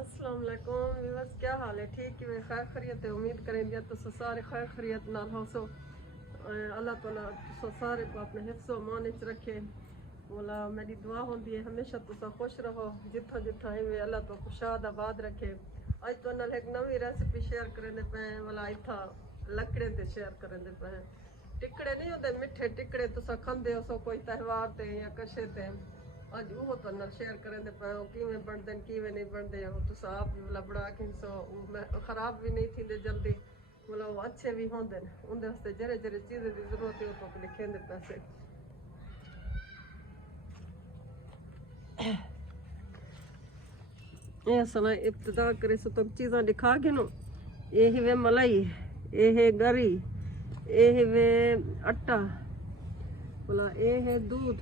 अस्सलाम वालेकुम व्यूअर्स, क्या हाल है? ठीक है, खैर खैरियत है। उम्मीद करेंगे तो सारे खैर खैरियत नाल हो सो। अल्लाह ताला तो सारे को अपने हिफ्ज़ व मान च रखे। बोला मेरी दुआ होती है हमेशा तुसा खुश रहो, जिथा जिथा है अल्लाह तो खुशाद आबाद रखे। अज तो नाल एक नवी रेसिपी शेयर करने पे वाला इथा लकड़े ते शेयर करने पे। टिकड़े नहीं होते मिठे टिकड़े तुसा खांदे हो सो कोई त्यौहार ते या कशे ते। अज वो तो नाल शेयर करने पे किवें बनदे किवें नहीं बनदे हो तुसा आप मतलब बड़ा के सो खराब भी नहीं थींदे जल्दी, मतलब अच्छे भी होंदे ने। उनदे वास्ते जेरे जेरे चीज़ें की जरूरत है तो लिखे दे पैसे। ये सला इब्तिदा करे सो तो चीज़ां दिखा के नो। ये वे मलाई, ये है गरी, ये वे आटा, बोला ये है दूध,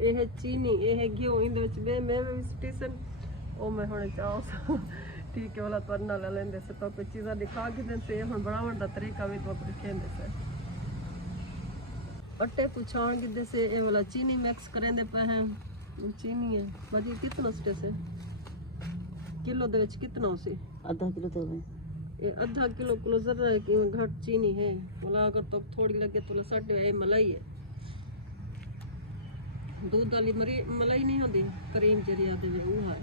ये है चीनी, ये है घी। इन बे मैं स्टेशन ओ मैं हुणे चाहो ठीक है। बोला तो नाल लेंदे से तो कोई चीज़ां दिखा के दें से हम बनावन दा तरीका भी तो लिखेंदे से। आटे को छान के से ये वाला चीनी मिक्स करेंदे पे हैं। चीनी है बाजी कितना स्टे से किलो दे विच कितना उसे आधा किलो तो है। ये आधा किलो किलो जरा है कि घट चीनी है। बोला अगर तो थोड़ी लगे तो साढ़े है मलाई है। दूध वाली मलाई नहीं होती क्रीम जरी आते वो है।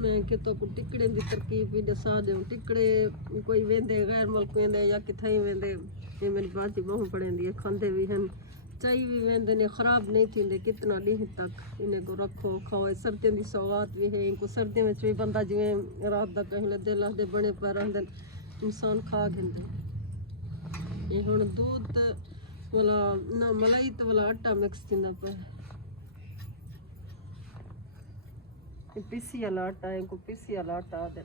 मैं कि तो टिकड़े की तरकीब भी दसा दूँ। टिकड़े कोई वेंदे गैर मुल्क वेंदे या किथे वेंदे, ये मेरी बात बहु पड़ेंदी है। खांदे भी हैं, चाई भी वेंदे ने, खराब नहीं थींदे कितना ॾींहं तक इन्हें को रखो खाओ। सर्दियों की सौगात भी है इनको। सर्दियों में भी बंदा जिवें रात का कहीं लदे लहदे बने पे रहंदे इंसान खा घेंदे। ये हुण दूध वाला ना मलाई तो वाला आटा मिक्स थींदा पे। पीसी वाला आटा है, इनको पीसी वाला आटा आदे।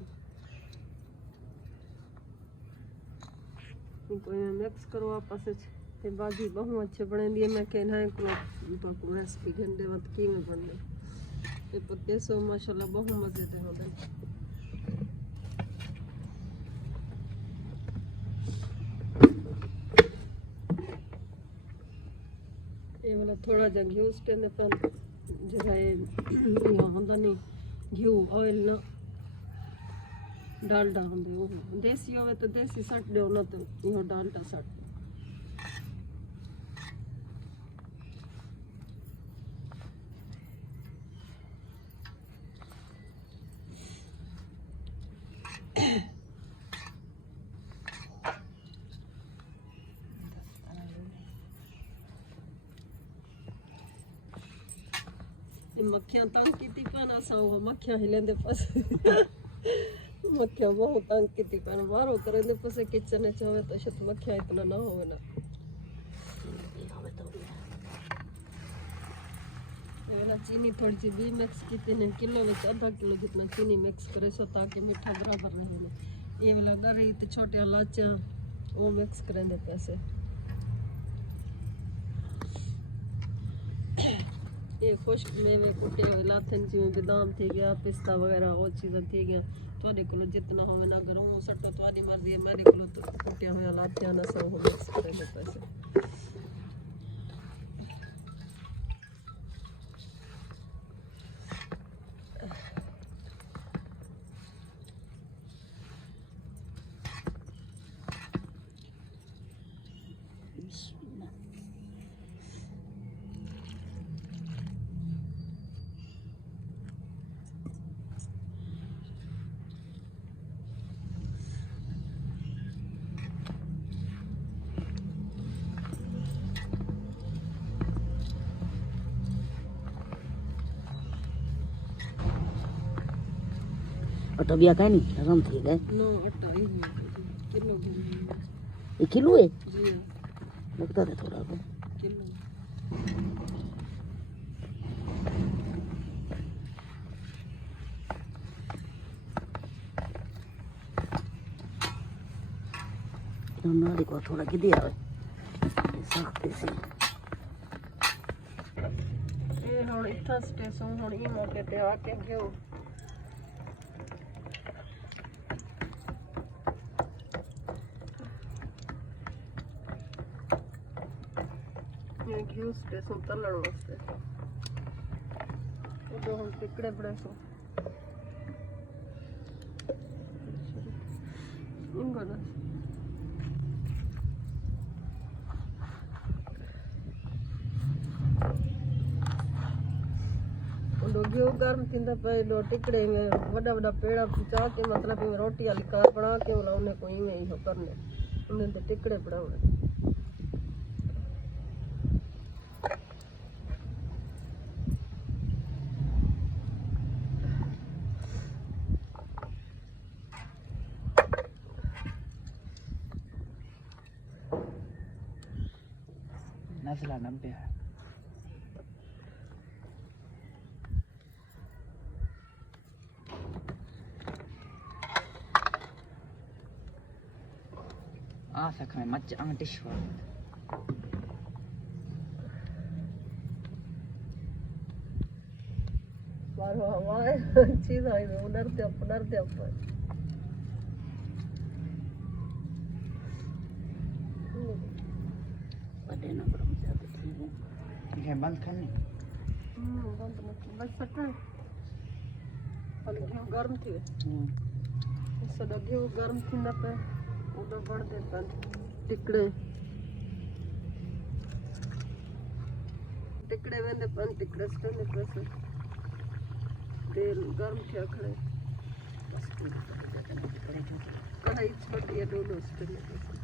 इनको मिक्स करो आपस में, बाजी बहु अच्छे बनेंदी है। मैं कहना है को रेसिपी घंटे वक्त किवें बनदे ये पत्ते सो माशाल्लाह बहु मजे दे होंदे। ये वाला थोड़ा जा घी स्टेंदे पर जरा ये होंदा नहीं घी ऑयल ना डालडा होंदे। वो देसी होवे तो देसी सट दो ना तो यो डालडा सट। मक्खियां तंग की पाना सा मक्खियां हिलेंदे पास मक्खियां बहुत तंग की पान बारो करेंदे पास किचन च होवे तो शायद मक्खियां इतना ना होवे ना। ये चीनी थोड़ी सी भी मिक्स की ने किलो में आधा किलो जितना चीनी मिक्स करे सो ताकि मीठा बराबर रहे ना। ये वाला गरी ते छोटे इलाचा वो मिक्स करेंदे पैसे। ये खुश्क मेवे कुटे हुए लाथन जिवें बादाम थी गया, पिस्ता वगैरह वो चीज़ें थी गया। थोड़े को जितना हो ना करूँ सट्टो थोड़ी मर्जी है। मेरे को तो कुटे हुए लाथे ना सब मिक्स करेंगे पैसे। आटा भी आका नहीं नरम थी गए। नो आटा ही किलो ये किलो है जी लगता है थोड़ा को किलो। नाड़ी को थोड़ा कि दिया है सख्त सी। ये ਹੁਣ ਇੱਥਾ ਸਟੇਸ਼ਨ ਹੁਣ ਹੀ ਮੌਕੇ ਤੇ ਆ ਕੇ ਗਿਓ ਇਹ ਗਿਓ ਸਟੇਸ਼ਨ ਤਲਣ ਵਾਸਤੇ ਉਦੋਂ ਹੁਣ ਟਿਕੜੇ ਬੜੇ ਸੋ ਇੰਗੋਨਾ घियो गर्म थींदा पे टिकड़े में वॾा वॾा पेड़ा पचा के मतलब रोटी वाली कार बना के उन्हें कोई में ही करने उन्हें ते टिकड़े बनाने नजला 90 है आसक में मच अंगटिश्वर बारो हवा चीज आई में डरते अप बड़े ना बड़ा मजा थी वो ये बंद करनी बंद मत बस सकते पर घियो गर्म थी सदा घियो गर्म थी ना पे उधर बढ़ देता टिकड़े टिकड़े वेंदे पन टिकड़े स्टने पैसे तेल गर्म थे खड़े कढ़ाई छोटी है डोलो स्टने पैसे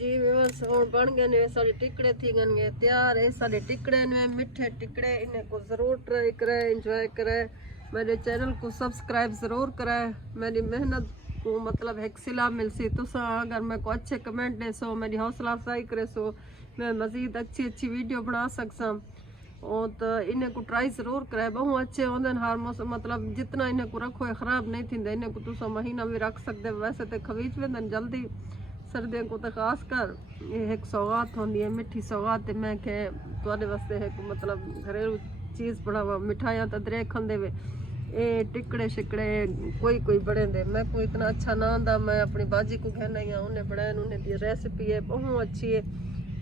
जी बस और बन गए ने सारे टिकड़े थी गए तैयार है सारे टिकड़े ने मिठे टिकड़े इन्हें को जरूर ट्राई करें एंजॉय करें मेरे चैनल को सब्सक्राइब जरूर करें मेरी मेहनत को मतलब एक सिला मिल सी तो अगर मेरे को अच्छे कमेंट दे सो मेरी हौसला अफजाई करे सो मैं मज़ीद अच्छी वीडियो बना सकसा और तो इन्हें को ट्राई जरूर करें बहु अच्छे होंगे हर मौसम मतलब जितना इन्हें को रखो खराब नहीं थी इन्हें को तुम महीना भी रख सकते वैसे तो खवीच वेंदन जल्दी सर्दियों को तो खास कर एक सौगात होती है मिठी सौगात मैं के तुहाडे वास्ते एक मतलब घरेलू चीज़ बनावा मिठाइयाँ तो दरे खांदे वे ये टिकड़े शिकड़े कोई बड़े दे मैं कोई इतना अच्छा ना आंदा मैं अपनी बाजी को कहना ही उन्हें बनाए उन्हें दी रेसिपी है बहुत अच्छी है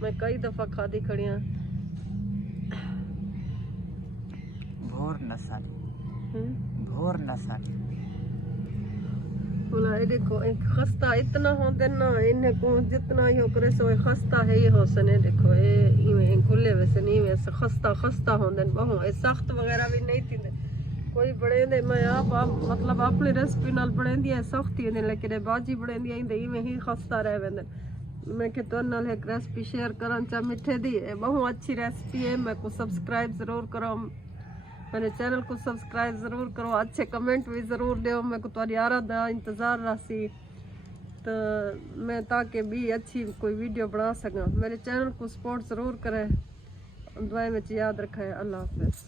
मैं कई दफ़ा खादी खड़ी हाँ भोर नसानी बोला ये देखो एक खस्ता इतना होते ना इन्हें को जितना ही हो करे सो खस्ता है ये हो सने देखो ये इवें खुले वैसे नहीं वैसे खस्ता खस्ता होते बहु ये सख्त वगैरह भी नहीं थी कोई बड़े दे मैं आप मतलब अपनी रेसिपी नाल बने दिया सख्त ही लेकिन ये बाजी बने दिया इंदे इवें ही खस्ता रह वेंदे मैं कि तो नाल एक रेसिपी शेयर करन चा मिठे दी बहु अच्छी रेसिपी है मैं को सब्सक्राइब जरूर करो मेरे चैनल को सब्सक्राइब ज़रूर करो अच्छे कमेंट भी ज़रूर दो मैं को तुम्हारी यारा दा इंतज़ार रही तो मैं ताकि भी अच्छी कोई वीडियो बना सका मेरे चैनल को सपोर्ट ज़रूर करें दुआएं में याद रखें अल्लाह हाफ़िज़।